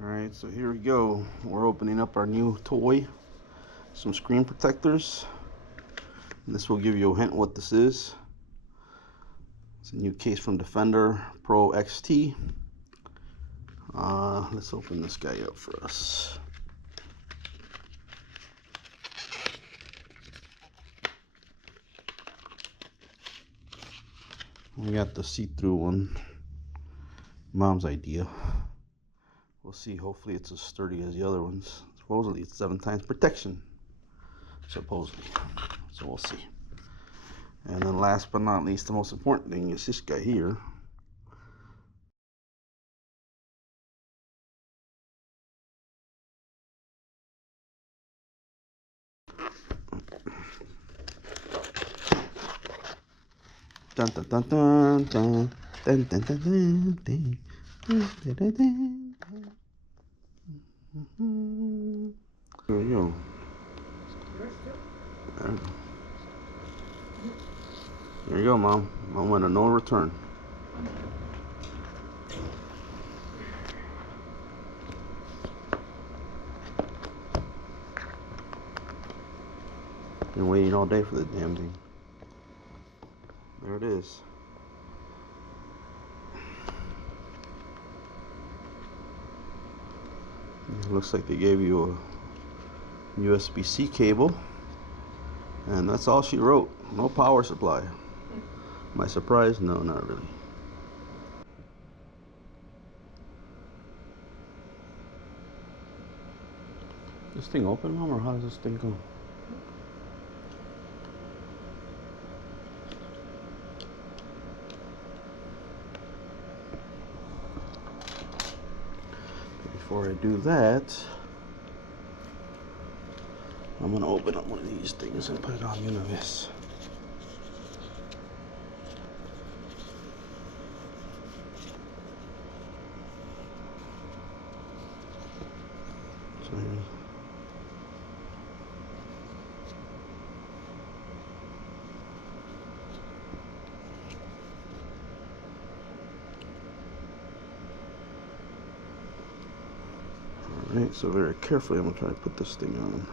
Alright, so here we go. We're opening up our new toy. Some screen protectors. This will give you a hint what this is. It's a new case from Defender Pro XT. Let's open this guy up for us. We got the see-through one. Mom's idea. We'll see. Hopefully it's as sturdy as the other ones. Supposedly it's 7 times protection. Supposedly. So we'll see. And then last but not least, the most important thing is this guy here. Dun dun dun dun dun dun dun dun dun dun dun dun dun. There we go. There you go, Mom. Moment of no return. Been waiting all day for the damn thing. There it is. It looks like they gave you a USB-C cable, and that's all she wrote. No power supply. Am I surprised? No, not really. This thing open, Mom, or how does this thing go? Before I do that, I'm gonna open up one of these things and put it on Univis. So alright, so very carefully I'm gonna try to put this thing on.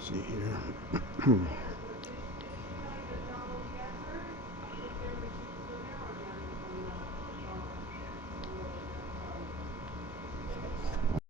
See here.